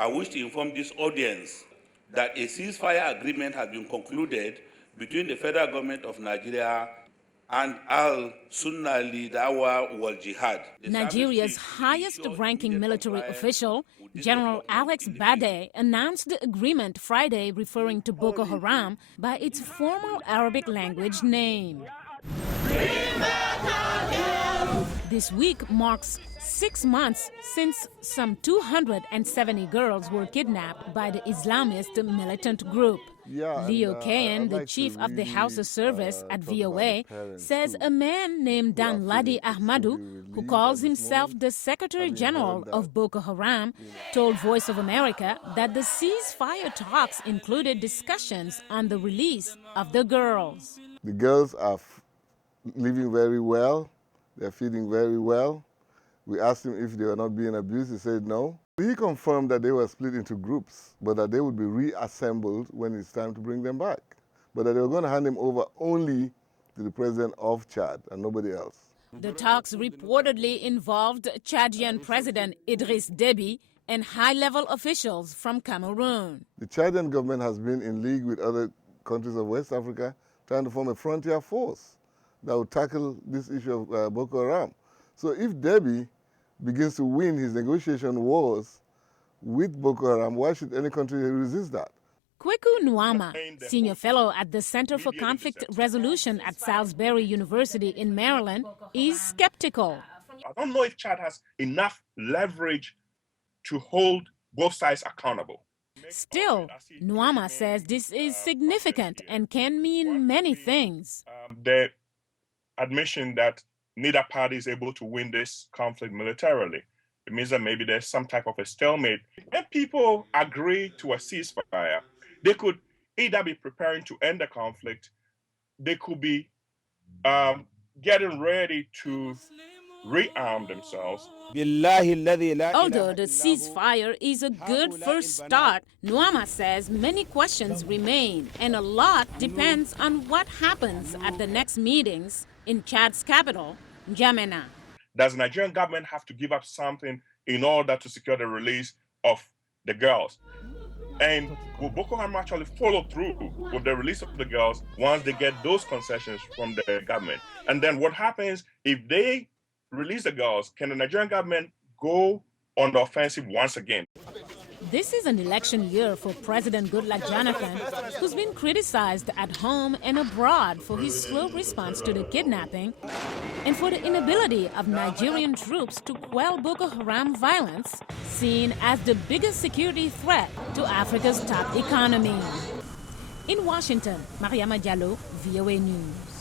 I wish to inform this audience that a ceasefire agreement has been concluded between the federal government of Nigeria and Al-Sunnah Lidawa wal Jihad. Nigeria's highest-ranking military official, General Alex Bade, announced the agreement Friday, referring to Boko Haram by its formal Arabic language name. This week marks 6 months since some 270 girls were kidnapped by the Islamist militant group. Leo Kayan, the chief of the Hausa service at VOA, says a man named Danladi Ahmadu, who calls himself the Secretary General of Boko Haram, told Voice of America that the ceasefire talks included discussions on the release of the girls. The girls are living very well. They're feeding very well. We asked him if they were not being abused. He said no. He confirmed that they were split into groups, but that they would be reassembled when it's time to bring them back. But that they were going to hand them over only to the president of Chad and nobody else. The talks reportedly involved Chadian President Idriss Déby and high-level officials from Cameroon. The Chadian government has been in league with other countries of West Africa trying to form a frontier force that would tackle this issue of Boko Haram. So if Déby begins to win his negotiation wars with Boko Haram, why should any country resist that? Kweku Nwama, senior fellow at the Center for Conflict Resolution at Salisbury University in Maryland, is skeptical. I don't know if Chad has enough leverage to hold both sides accountable. Still, Nwama says this is significant and can mean many things. The admission that neither party is able to win this conflict militarily. It means that maybe there's some type of a stalemate. When people agree to a ceasefire, they could either be preparing to end the conflict, they could be getting ready to rearm themselves. Although the ceasefire is a good first start, Nwama says many questions remain and a lot depends on what happens at the next meetings in Chad's capital, N'Djamena. Does the Nigerian government have to give up something in order to secure the release of the girls? And will Boko Haram actually follow through with the release of the girls once they get those concessions from the government? And then what happens if they release the girls? Can the Nigerian government go on the offensive once again? This is an election year for President Goodluck Jonathan, who's been criticized at home and abroad for his slow response to the kidnapping and for the inability of Nigerian troops to quell Boko Haram violence, seen as the biggest security threat to Africa's top economy. In Washington, Mariama Diallo, VOA News.